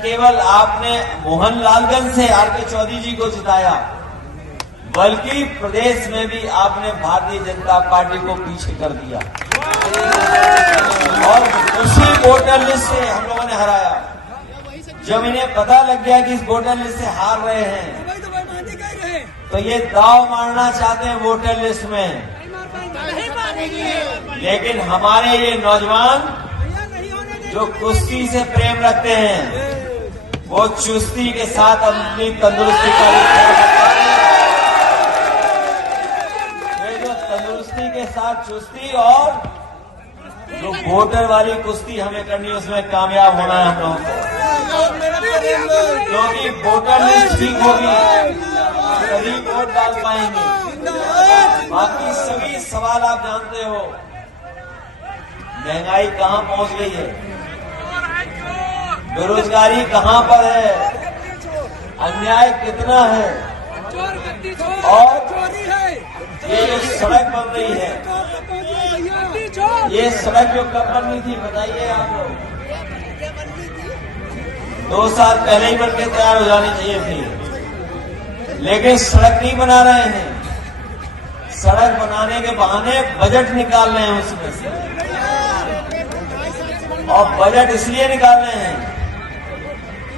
केवल आपने मोहनलालगंज से आर.के. चौधरी जी को जिताया, बल्कि प्रदेश में भी आपने भारतीय जनता पार्टी को पीछे कर दिया और उसी वोटर लिस्ट से हम लोगों ने हराया। जब इन्हें पता लग गया कि इस वोटर लिस्ट से हार रहे हैं, तो ये दांव मारना चाहते हैं वोटर लिस्ट में। लेकिन हमारे ये नौजवान जो कुश्ती से प्रेम रखते हैं, वो चुस्ती के साथ अपनी तंदुरुस्ती का ख्याल रखते हैं। ये जो तंदुरुस्ती के साथ चुस्ती और जो वोटर वाली कुश्ती हमें करनी है, उसमें कामयाब होना है हम लोगों को, क्योंकि वोटर लिस्ट ठीक होगी तभी वोट डाल पाएंगे। बाकी सभी सवाल आप जानते हो, महंगाई कहां पहुंच गई है, बेरोजगारी कहां पर है, अन्याय कितना है, और ये जो सड़क बन रही है, ये सड़क जो कब बननी थी बताइए आप लोग? 2 साल पहले ही बनके तैयार हो जानी चाहिए थी, लेकिन सड़क नहीं बना रहे हैं। सड़क बनाने के बहाने बजट निकाल रहे हैं उसमें से, और बजट इसलिए निकाल रहे हैं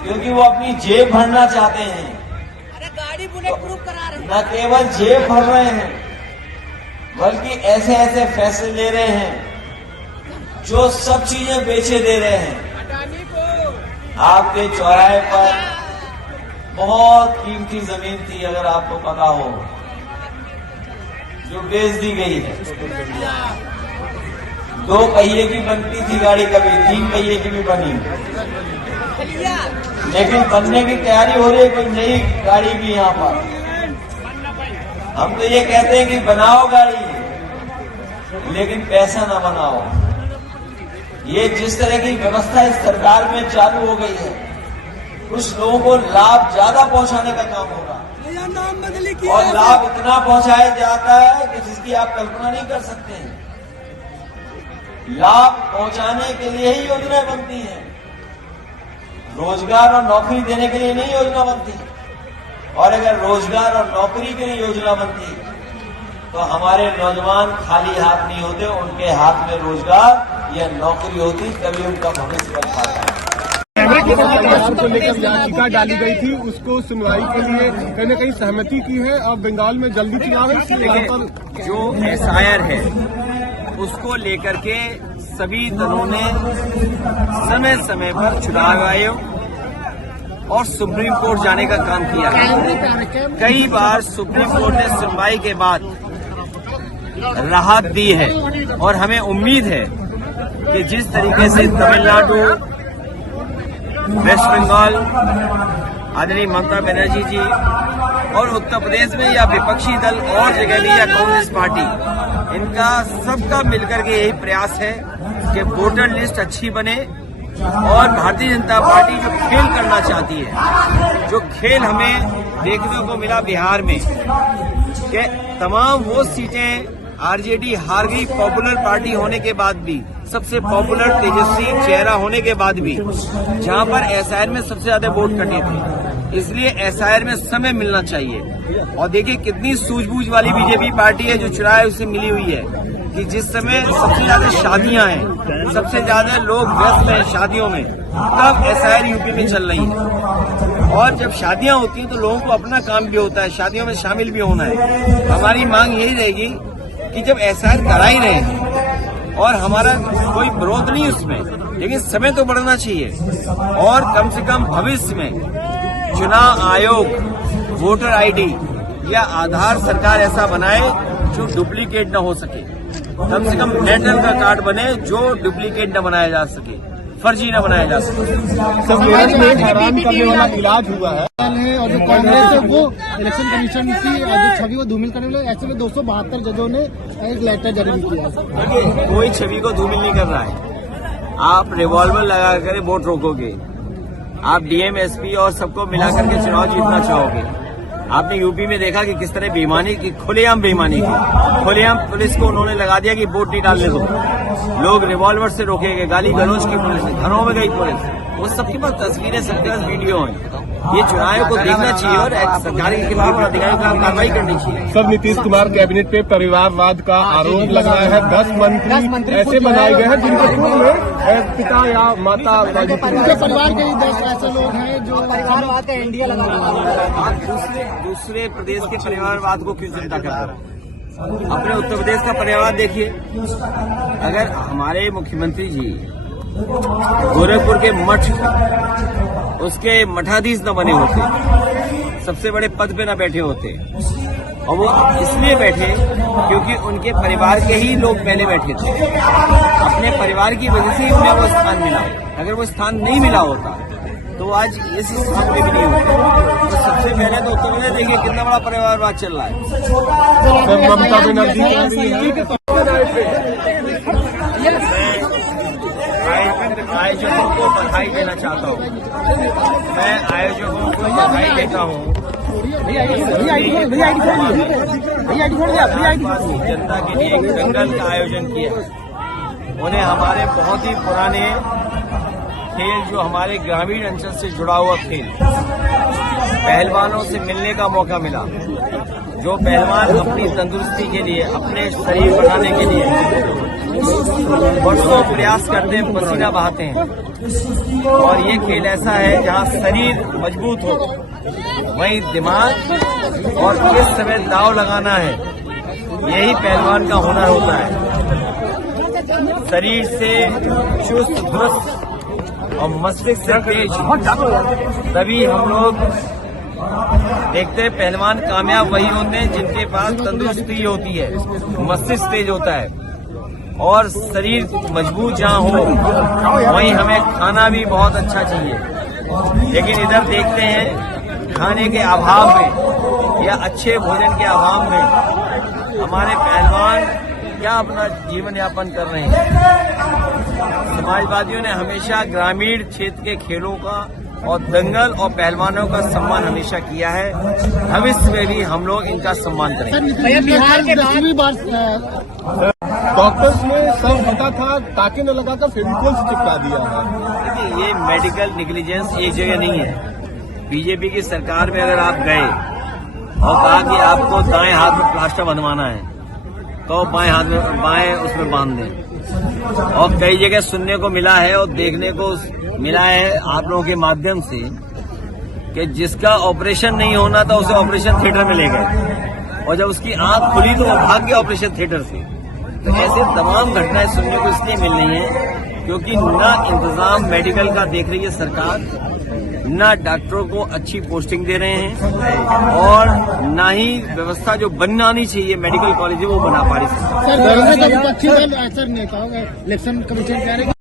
क्योंकि वो अपनी जेब भरना चाहते हैं। अरे गाड़ी बुलेट प्रूफ करा रहे हैं। न केवल जेब भर रहे हैं, बल्कि ऐसे ऐसे फैसले ले रहे हैं जो सब चीजें बेचे दे रहे हैं। आपके चौराहे पर बहुत कीमती जमीन थी, अगर आपको पता हो, जो बेच दी गई है। 2 पहिए की बनती थी गाड़ी, कभी 3 पहिए की भी बनी, लेकिन बनने की तैयारी हो रही है कोई नई गाड़ी की यहाँ पर। हम तो ये कहते हैं कि बनाओ गाड़ी, लेकिन पैसा ना बनाओ। ये जिस तरह की व्यवस्था इस सरकार में चालू हो गई है, कुछ लोगों को लाभ ज्यादा पहुंचाने का काम होगा, और लाभ इतना पहुंचाया जाता है कि जिसकी आप कल्पना नहीं कर सकते हैं। लाभ पहुंचाने के लिए ही योजनाएं बनती हैं, रोजगार और नौकरी देने के लिए नहीं योजना बनती। और अगर रोजगार और नौकरी के लिए योजना बनती तो हमारे नौजवान खाली हाथ नहीं होते, उनके हाथ में रोजगार या नौकरी होती, तभी उनका भविष्य बन पाता है। को लेकर याचिका डाली गई थी, उसको सुनवाई के लिए कहीं न कहीं सहमति की है। अब बंगाल में जल्दी चुनाव है, इसलिए यहाँ पर जो एसआईआर है उसको लेकर के सभी दलों ने समय समय पर चुनाव आयोग और सुप्रीम कोर्ट जाने का काम किया है। कई बार सुप्रीम कोर्ट ने सुनवाई के बाद राहत दी है, और हमें उम्मीद है कि जिस तरीके से तमिलनाडु, वेस्ट बंगाल, आदरणीय ममता बनर्जी जी, और उत्तर प्रदेश में या विपक्षी दल और जगह भी या कांग्रेस पार्टी, इनका सबका मिलकर के यही प्रयास है कि वोटर लिस्ट अच्छी बने, और भारतीय जनता पार्टी जो खेल करना चाहती है, जो खेल हमें देखने को मिला बिहार में, कि तमाम वो सीटें आरजेडी हार गई, पॉपुलर पार्टी होने के बाद भी, सबसे पॉपुलर तेजस्वी चेहरा होने के बाद भी, जहां पर एसआईआर में सबसे ज्यादा वोट कटे थे। इसलिए एसआईआर में समय मिलना चाहिए। और देखिए कितनी सूझबूझ वाली बीजेपी पार्टी है जो चुनाव उससे मिली हुई है, कि जिस समय सबसे ज्यादा शादियां हैं, सबसे ज्यादा लोग व्यस्त हैं शादियों में, तब एसआईआर यूपी में चल रही है। और जब शादियां होती हैं तो लोगों को अपना काम भी होता है, शादियों में शामिल भी होना है। हमारी मांग यही रहेगी कि जब एसआईआर करा ही रहे हैं, और हमारा कोई विरोध नहीं उसमें, लेकिन समय तो बढ़ना चाहिए, और कम से कम भविष्य में चुनाव आयोग वोटर आईडी या आधार सरकार ऐसा बनाए जो डुप्लीकेट न हो सके। कम से कम नेशनल का कार्ड बने जो डुप्लीकेट न बनाया जा सके, फर्जी न बनाया जा सके। सब में हैरान करने वाला इलाज हुआ है, और जो कांग्रेस है वो इलेक्शन कमीशन की जो छवि को धूमिल करने वाले, ऐसे में 272 जजों ने एक लेटर जारी किया। देखिए कोई छवि को धूमिल नहीं कर रहा है। आप रिवॉल्वर लगा कर वोट रोकोगे, आप डीएम, एसपी और सबको मिलाकर के चुनाव जीतना चाहोगे। आपने यूपी में देखा कि किस तरह बेईमानी की, खुलेआम बेईमानी की, खुलेआम पुलिस को उन्होंने लगा दिया कि वोट नहीं डालने दो। लोग रिवॉल्वर से रोके गए, गाली गलौज की पुलिस, घरों में गई पुलिस, वो सबके पास तस्वीरें, सबके पास वीडियो हैं। ये चुनाव को देखना चाहिए और सरकार के खिलाफ और अधिकारियों के खिलाफ कार्रवाई करनी चाहिए। सर, नीतीश कुमार कैबिनेट पे परिवारवाद का आरोप लग रहा है। 10 मंत्री ऐसे बनाए गए हैं जिनके पूर्व में पिता या माता उनके परिवार के ही 10 ऐसे लोग हैं जो परिवारवाद का इंडिया लगा आप दूसरे प्रदेश के परिवारवाद को क्यों चिंता कर रहे हैं? अपने उत्तर प्रदेश का परिवारवाद देखिए। अगर हमारे मुख्यमंत्री जी गोरखपुर के मठ उसके मठाधीश न बने होते, सबसे बड़े पद पे न बैठे होते, और वो इसलिए बैठे क्योंकि उनके परिवार के ही लोग पहले बैठे थे। अपने परिवार की वजह से ही उन्हें वो स्थान मिला। अगर वो स्थान नहीं मिला होता तो आज इस स्थान पे भी नहीं होता। तो सबसे पहले तो उत्तर प्रदेश देखिए कितना बड़ा परिवारवाद चल रहा है। ममता बनर्जी आयोजकों को बधाई देना चाहता हूँ। मैं आयोजकों को बधाई देता हूँ। जनता के लिए एक दंगल का आयोजन किया। उन्हें हमारे बहुत ही पुराने खेल, जो हमारे ग्रामीण अंचल से जुड़ा हुआ खेल, पहलवानों से मिलने का मौका मिला। जो पहलवान अपनी तंदुरुस्ती के लिए, अपने शरीर बनाने के लिए वर्षों प्रयास करते हैं, पसीना बहाते हैं। और ये खेल ऐसा है जहाँ शरीर मजबूत हो, वहीं दिमाग और किस समय दाव लगाना है, यही पहलवान का हुनर होता है। शरीर से चुस्त दुरुस्त और मस्तिष्क से तेज, तभी हम लोग देखते हैं पहलवान कामयाब वही होते हैं जिनके पास तंदुरुस्ती होती है, मस्तिष्क तेज होता है और शरीर मजबूत जहाँ हो, वहीं हमें खाना भी बहुत अच्छा चाहिए। लेकिन इधर देखते हैं खाने के अभाव में या अच्छे भोजन के अभाव में हमारे पहलवान क्या अपना जीवन यापन कर रहे हैं। समाजवादियों ने हमेशा ग्रामीण क्षेत्र के खेलों का और दंगल और पहलवानों का सम्मान हमेशा किया है। भविष्य में भी हम लोग इनका सम्मान करेंगे। बिहार के 10वीं बार डॉक्टर्स ने सब पता था, ताकि न लगाकर फेविकोल से चिपका दिया है। देखिए, ये मेडिकल नेग्लिजेंस एक जगह नहीं है। बीजेपी की सरकार में अगर आप गए और कहा कि आपको दाएं हाथ में प्लास्टर बंधवाना है तो बाएं हाथ में, बाएं उसमें बांध दें। और कई जगह सुनने को मिला है और देखने को मिला है आप लोगों के माध्यम से कि जिसका ऑपरेशन नहीं होना था उसे ऑपरेशन थिएटर में ले गए, और जब उसकी आंख खुली तो वो भाग गया ऑपरेशन थिएटर से। तो ऐसे तमाम घटनाएं सुनने को इसलिए मिल रही हैं क्योंकि ना इंतजाम मेडिकल का देख रही है सरकार, ना डॉक्टरों को अच्छी पोस्टिंग दे रहे हैं, और ना ही व्यवस्था जो बनानी चाहिए मेडिकल कॉलेज वो बना पा रही है। सर, विपक्षी दल सर नेताओं इलेक्शन कमीशन कह रहे हैं